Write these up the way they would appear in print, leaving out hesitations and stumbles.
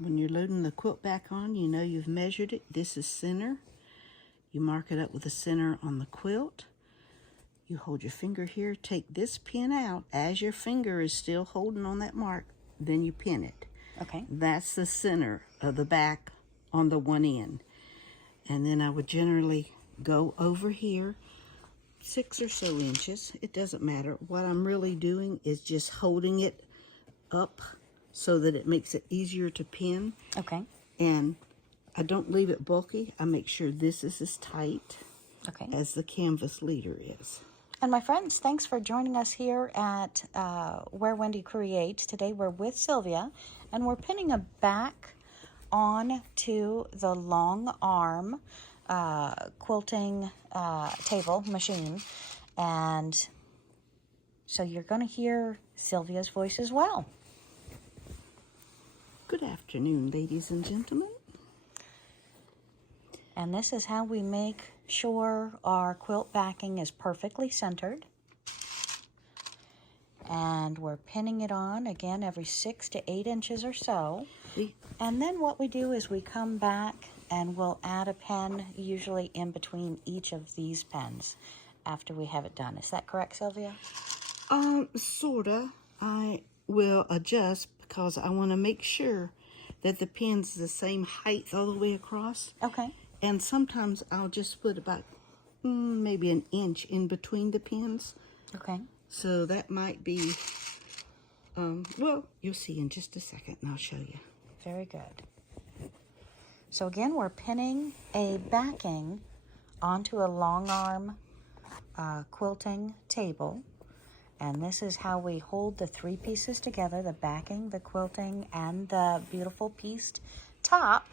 When you're loading the quilt back on, you know you've measured it. This is center. You mark it up with the center on the quilt. You hold your finger here, take this pin out as your finger is still holding on that mark, then you pin it. Okay. That's the center of the back on the one end. And then I would generally go over here 6 or so inches. It doesn't matter. What I'm really doing is just holding it up so that it makes it easier to pin. Okay. And I don't leave it bulky. I make sure this is as tight as the canvas leader is. And my friends, thanks for joining us here at Where Wendy Creates. Today we're with Sylvia, and we're pinning a back on to the Longarm quilting table machine. And so you're going to hear Sylvia's voice as well. Good afternoon, ladies and gentlemen. And this is how we make sure our quilt backing is perfectly centered. And we're pinning it on, again, every 6 to 8 inches or so. And then what we do is we come back and we'll add a pen, usually in between each of these pens, after we have it done. Is that correct, Sylvia? Sorta. I will adjust because I want to make sure that the pin's the same height all the way across. Okay. And sometimes I'll just put about maybe an inch in between the pins. Okay. So that might be, well, you'll see in just a second and I'll show you. Very good. So again, we're pinning a backing onto a Longarm quilting table. And this is how we hold the 3 pieces together, the backing, the quilting, and the beautiful pieced top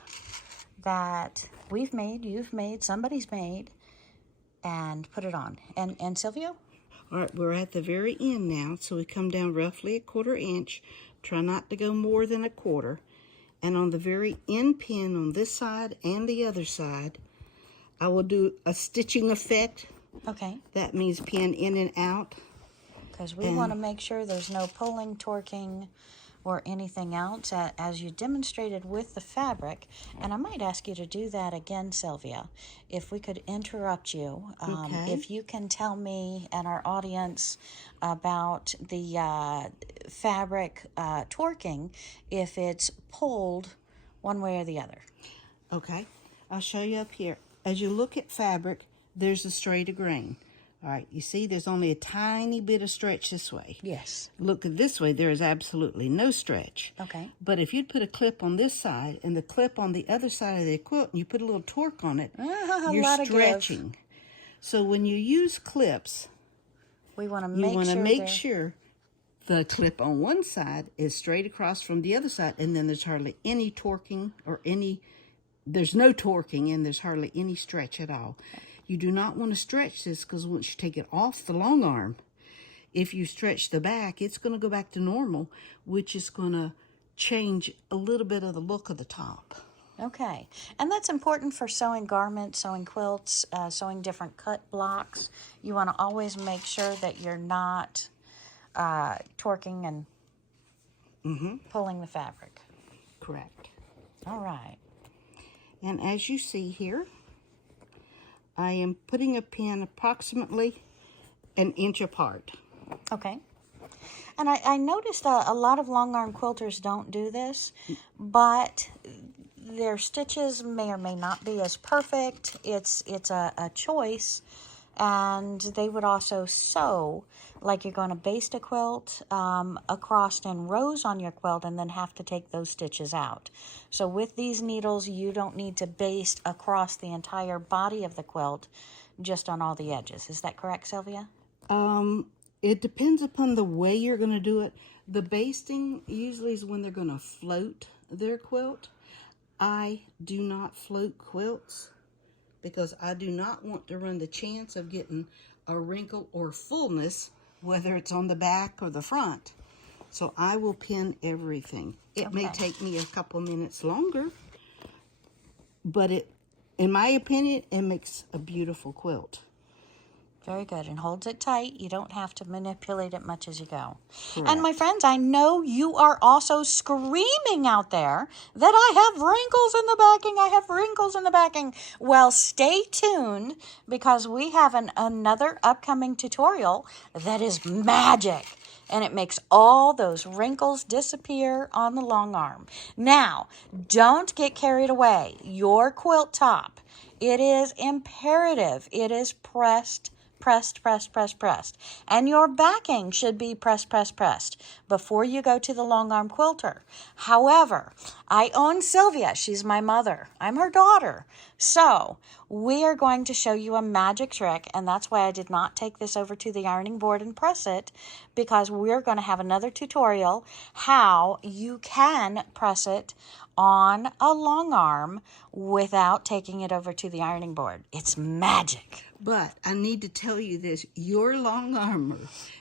that we've made, you've made, somebody's made, and put it on. And Sylvia? All right, we're at the very end now, so we come down roughly 1/4 inch. Try not to go more than 1/4. And on the very end pin on this side and the other side, I will do a stitching effect. Okay. That means pin in and out. Because we want to make sure there's no pulling, torquing, or anything else, as you demonstrated with the fabric. And I might ask you to do that again, Sylvia, if we could interrupt you. If you can tell me and our audience about the fabric torquing, if it's pulled one way or the other. Okay, I'll show you up here. As you look at fabric, there's a straight of grain. All right, you see there's only a tiny bit of stretch this way. Yes. Look at this way, there is absolutely no stretch. Okay. But if you'd put a clip on this side and the clip on the other side of the quilt and you put a little torque on it, you're stretching. So when you use clips, we want to make sure the clip on one side is straight across from the other side, and then there's hardly any torquing or there's no torquing and there's hardly any stretch at all. You do not want to stretch this because once you take it off the long arm, if you stretch the back, it's going to go back to normal, which is going to change a little bit of the look of the top. Okay. And that's important for sewing garments, sewing quilts, sewing different cut blocks. You want to always make sure that you're not torquing and pulling the fabric. Correct. All right. And as you see here, I am putting a pin approximately an inch apart. Okay. And I noticed a lot of Longarm quilters don't do this, but their stitches may or may not be as perfect. It's a choice, and they would also sew like you're going to baste a quilt across in rows on your quilt and then have to take those stitches out. So with these needles, you don't need to baste across the entire body of the quilt, just on all the edges. Is that correct, Sylvia? It depends upon the way you're going to do it. The basting usually is when they're going to float their quilt. I do not float quilts because I do not want to run the chance of getting a wrinkle or fullness, whether it's on the back or the front. So I will pin everything. It may take me a couple minutes longer, but in my opinion, it makes a beautiful quilt. Very good. And holds it tight. You don't have to manipulate it much as you go. Correct. And my friends, I know you are also screaming out there that I have wrinkles in the backing. I have wrinkles in the backing. Well, stay tuned because we have another upcoming tutorial that is magic. And it makes all those wrinkles disappear on the long arm. Now, don't get carried away. Your quilt top, it is imperative. It is pressed, pressed, pressed, pressed, pressed. And your backing should be pressed, pressed, pressed before you go to the long arm quilter. However, I own Sylvia. She's my mother. I'm her daughter. So we are going to show you a magic trick, and that's why I did not take this over to the ironing board and press it, because we're going to have another tutorial how you can press it on a long arm without taking it over to the ironing board. It's magic. But I need to tell you this, your long armor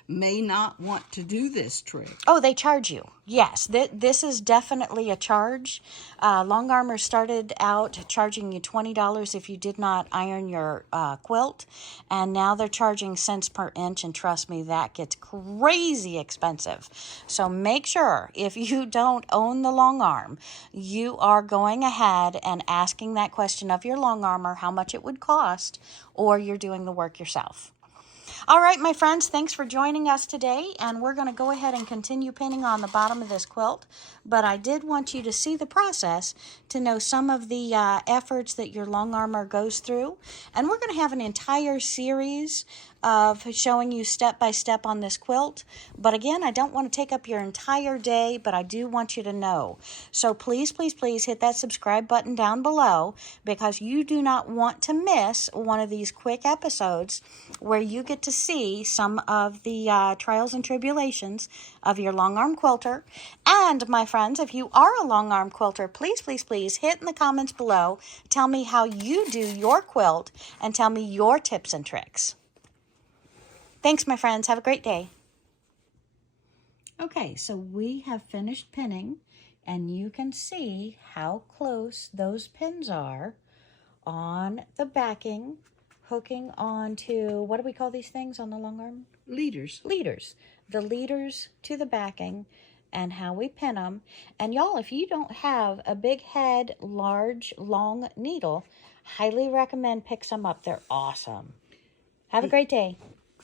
may not want to do this trick. Oh, they charge you. Yes, this is definitely a charge. Long Armor started out charging you $20 if you did not iron your quilt, and now they're charging cents per inch, and trust me, that gets crazy expensive. So make sure, if you don't own the long arm, you are going ahead and asking that question of your long armor, how much it would cost, or you're doing the work yourself. All right, my friends, thanks for joining us today, and we're going to go ahead and continue pinning on the bottom of this quilt, but I did want you to see the process to know some of the efforts that your long armor goes through, and we're going to have an entire series of showing you step by step on this quilt. But again, I don't want to take up your entire day, but I do want you to know. So please, please, please hit that subscribe button down below, because you do not want to miss one of these quick episodes where you get to see some of the trials and tribulations of your long arm quilter. And my friends, if you are a long arm quilter, please, please, please hit in the comments below. Tell me how you do your quilt and tell me your tips and tricks. Thanks, my friends. Have a great day. Okay, so we have finished pinning, and you can see how close those pins are on the backing, hooking onto, what do we call these things on the long arm? Leaders. Leaders. The leaders to the backing and how we pin them. And y'all, if you don't have a big head, large, long needle, highly recommend pick some up. They're awesome. Have a great day.